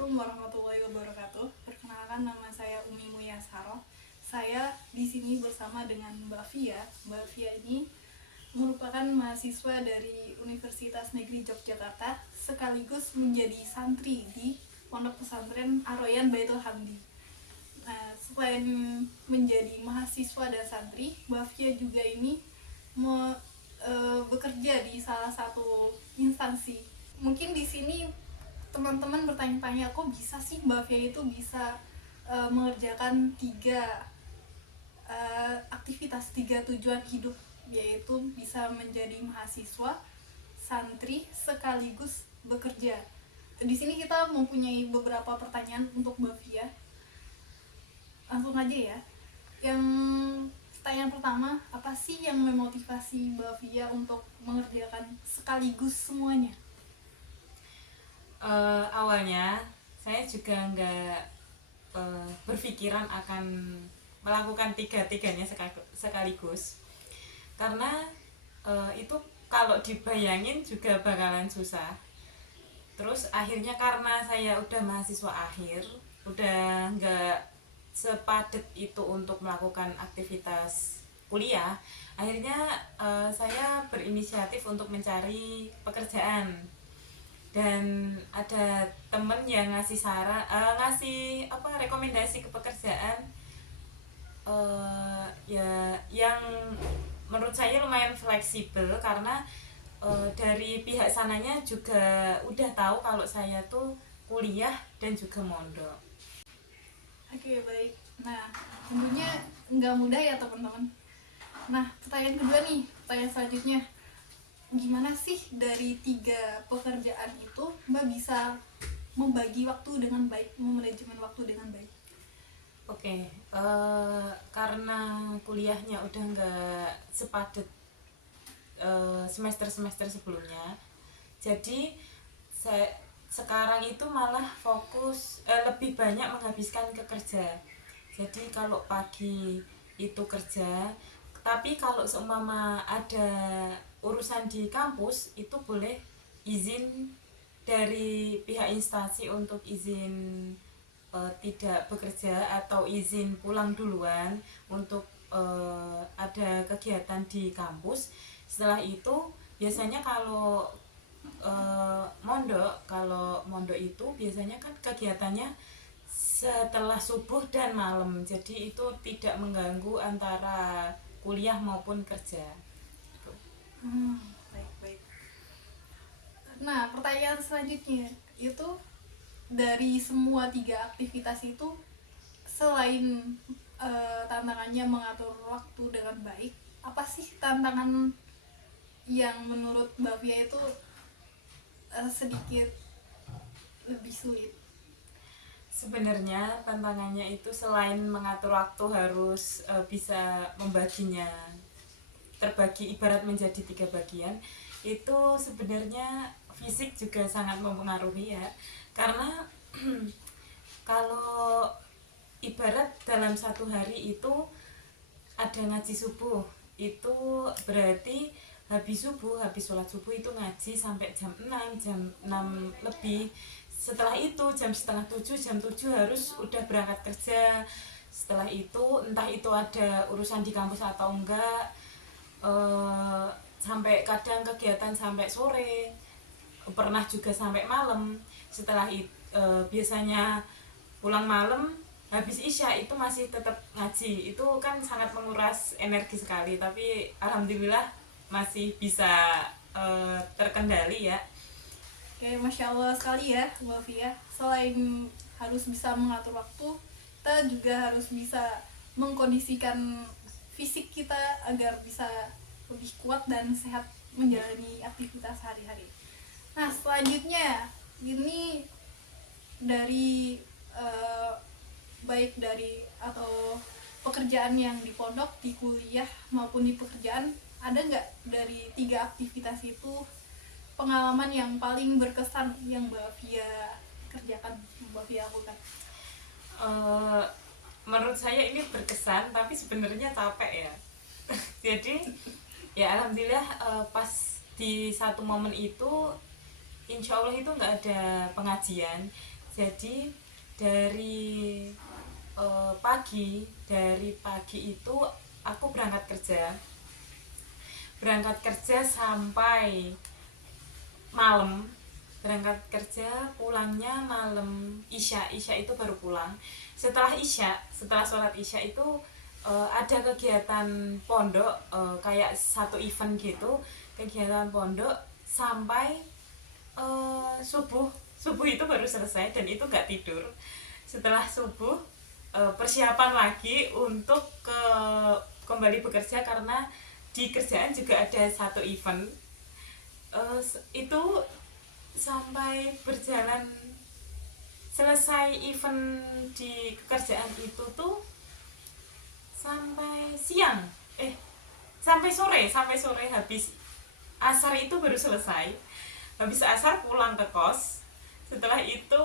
Assalamualaikum warahmatullahi wabarakatuh. Perkenalkan, nama saya Umi Muyasaro. Saya di sini bersama dengan Mbak Via. Mbak Via ini merupakan mahasiswa dari Universitas Negeri Yogyakarta sekaligus menjadi santri di Pondok Pesantren Ar-Rayyan Baitul Hamdi. Nah, selain menjadi mahasiswa dan santri, Mbak Via juga ini bekerja di salah satu instansi. Mungkin di sini teman-teman bertanya-tanya, kok bisa sih Mbak Fia itu bisa mengerjakan tiga tujuan hidup, yaitu bisa menjadi mahasiswa, santri, sekaligus bekerja. Di sini kita mempunyai beberapa pertanyaan untuk Mbak Fia. Langsung aja ya. Yang pertanyaan pertama, apa sih yang memotivasi Mbak Fia untuk mengerjakan sekaligus semuanya? Awalnya saya juga nggak berpikiran akan melakukan tiga-tiganya sekaligus, karena itu kalau dibayangin juga bakalan susah. Terus akhirnya karena saya udah mahasiswa akhir, udah nggak sepadet itu untuk melakukan aktivitas kuliah, akhirnya saya berinisiatif untuk mencari pekerjaan. Dan ada temen yang ngasih saran, ngasih rekomendasi ke pekerjaan, ya yang menurut saya lumayan fleksibel, karena dari pihak sananya juga udah tahu kalau saya tuh kuliah dan juga mondok. Oke, baik. Nah, tentunya nggak mudah ya teman-teman. Nah, pertanyaan kedua nih, pertanyaan selanjutnya. Gimana sih dari tiga pekerjaan itu Mbak bisa membagi waktu dengan baik, memanajemen waktu dengan baik? Oke, karena kuliahnya udah nggak sepadet semester-semester sebelumnya, jadi saya sekarang itu malah fokus, lebih banyak menghabiskan ke kerja. Jadi kalau pagi itu kerja, tapi kalau seumpama ada urusan di kampus itu boleh izin dari pihak instansi untuk izin tidak bekerja atau izin pulang duluan untuk ada kegiatan di kampus. Setelah itu biasanya kalau mondok itu biasanya kan kegiatannya setelah subuh dan malam, jadi itu tidak mengganggu antara kuliah maupun kerja. Baik, baik. Nah, pertanyaan selanjutnya itu, dari semua tiga aktivitas itu, selain tantangannya mengatur waktu dengan baik, apa sih tantangan yang menurut Mbak Fia itu sedikit lebih sulit? Sebenarnya tantangannya itu selain mengatur waktu, harus bisa membaginya, terbagi ibarat menjadi tiga bagian. Itu sebenarnya fisik juga sangat mempengaruhi ya, karena kalau ibarat dalam satu hari itu ada ngaji subuh, itu berarti habis sholat subuh itu ngaji sampai jam 6 lebih. Setelah itu jam setengah 7, jam 7 harus udah berangkat kerja. Setelah itu entah itu ada urusan di kampus atau enggak, sampai kadang kegiatan sampai sore, pernah juga sampai malam. Setelah itu biasanya pulang malam, habis isya itu masih tetap ngaji. Itu kan sangat menguras energi sekali, tapi alhamdulillah masih bisa terkendali ya. Oke, Masya Allah sekali ya Mbak Fia. Selain harus bisa mengatur waktu, kita juga harus bisa mengkondisikan fisik kita agar bisa lebih kuat dan sehat menjalani aktivitas sehari-hari. Nah, selanjutnya ini dari eh, baik dari atau pekerjaan yang di pondok, di kuliah maupun di pekerjaan, ada nggak dari tiga aktivitas itu pengalaman yang paling berkesan yang Mbak Fia kerjakan, Mbak Fia lakukan? Eh, Menurut saya ini berkesan tapi sebenarnya capek ya. Jadi ya alhamdulillah, pas di satu momen itu insya Allah itu nggak ada pengajian. Jadi dari dari pagi itu aku berangkat kerja sampai malam, berangkat kerja pulangnya malam isya itu baru pulang. Setelah sholat isya itu ada kegiatan pondok, kayak satu event gitu, kegiatan pondok sampai subuh itu baru selesai, dan itu nggak tidur. Setelah subuh persiapan lagi untuk kembali bekerja, karena di kerjaan juga ada satu event. Itu sampai berjalan, selesai event di kerjaan itu tuh sampai siang, sampai sore habis asar itu baru selesai. Habis asar pulang ke kos. Setelah itu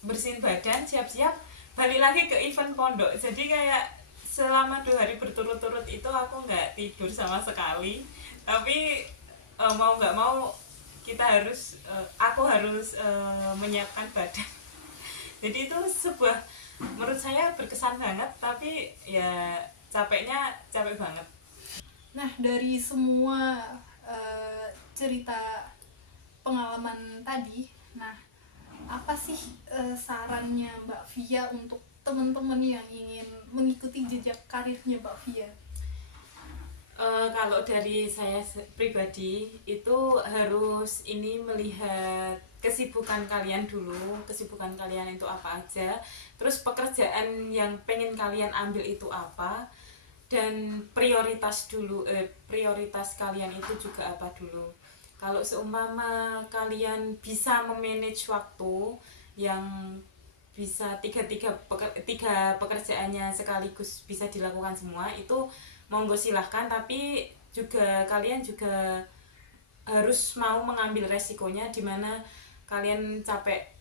bersihin badan, siap-siap balik lagi ke event pondok. Jadi kayak selama 2 hari berturut-turut itu aku nggak tidur sama sekali. Tapi mau nggak mau aku harus menyiapkan badan. Jadi itu menurut saya berkesan banget, tapi ya capek banget. Nah, dari semua cerita pengalaman tadi, nah apa sih sarannya Mbak Via untuk teman-teman yang ingin mengikuti jejak karirnya Mbak Via? Kalau dari saya pribadi itu harus melihat kesibukan kalian dulu, kesibukan kalian itu apa aja, terus pekerjaan yang pengen kalian ambil itu apa, dan prioritas kalian itu juga apa dulu. Kalau seumpama kalian bisa memanage waktu yang bisa tiga pekerjaannya sekaligus bisa dilakukan semua, itu monggo silahkan. Tapi juga kalian juga harus mau mengambil resikonya, dimana kalian capek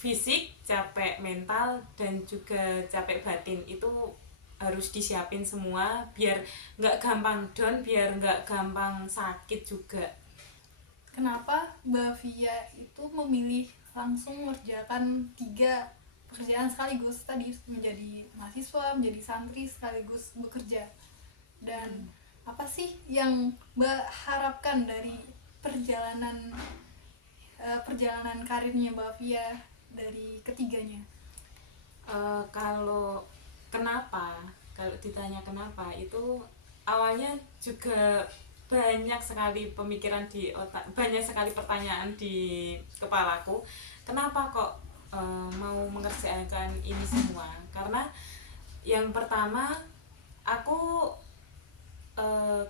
fisik, capek mental, dan juga capek batin. Itu harus disiapin semua biar nggak gampang down, biar nggak gampang sakit juga. Kenapa Mbak Via itu memilih langsung mengerjakan 3 pekerjaan sekaligus tadi, menjadi mahasiswa, menjadi santri, sekaligus bekerja? Dan apa sih yang Mbak harapkan dari perjalanan karirnya Mbak Via dari ketiganya? Kalau ditanya kenapa, itu awalnya juga banyak sekali pemikiran di otak, banyak sekali pertanyaan di kepalaku. Kenapa kok mau mengerjakan ini semua? Karena yang pertama, aku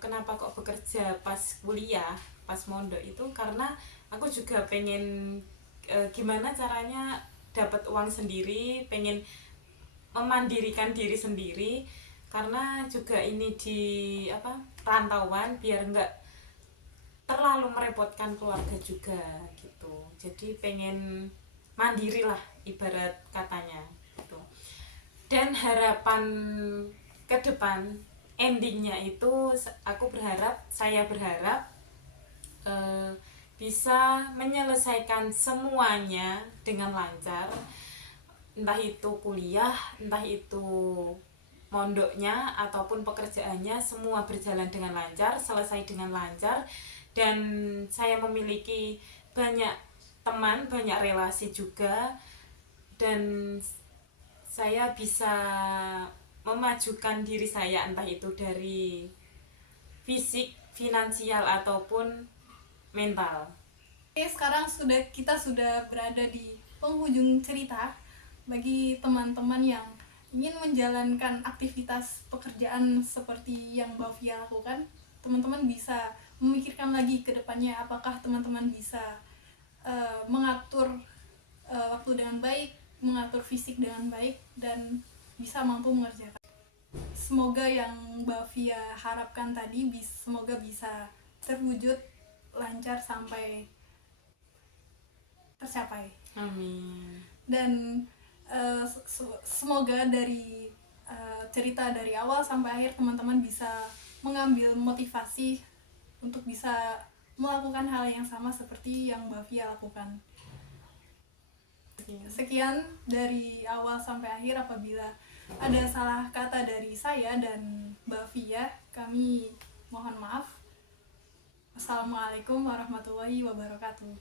kenapa kok bekerja pas kuliah, pas mondok itu karena aku juga pengen gimana caranya dapat uang sendiri, pengen memandirikan diri sendiri, karena juga ini di rantauan, biar nggak terlalu merepotkan keluarga juga gitu. Jadi pengen mandiri lah ibarat katanya gitu. Dan harapan ke depan, endingnya itu saya berharap bisa menyelesaikan semuanya dengan lancar, entah itu kuliah, entah itu mondoknya, ataupun pekerjaannya, semua berjalan dengan lancar, selesai dengan lancar. Dan saya memiliki banyak teman, banyak relasi juga, dan saya bisa memajukan diri saya, entah itu dari fisik, finansial, ataupun mental. Oke, sekarang kita sudah berada di penghujung cerita. Bagi teman-teman yang ingin menjalankan aktivitas pekerjaan seperti yang Mbak Via lakukan, teman-teman bisa memikirkan lagi ke depannya, apakah teman-teman bisa mengatur waktu dengan baik, mengatur fisik dengan baik, dan bisa mampu mengerjakan. Semoga yang Mbak Via harapkan tadi semoga bisa terwujud lancar sampai tercapai. Amin. Dan semoga dari cerita dari awal sampai akhir teman-teman bisa mengambil motivasi untuk bisa melakukan hal yang sama seperti yang Mbak Via lakukan. Sekian dari awal sampai akhir. Apabila ada salah kata dari saya dan Mbak Via, kami mohon maaf. Wassalamualaikum warahmatullahi wabarakatuh.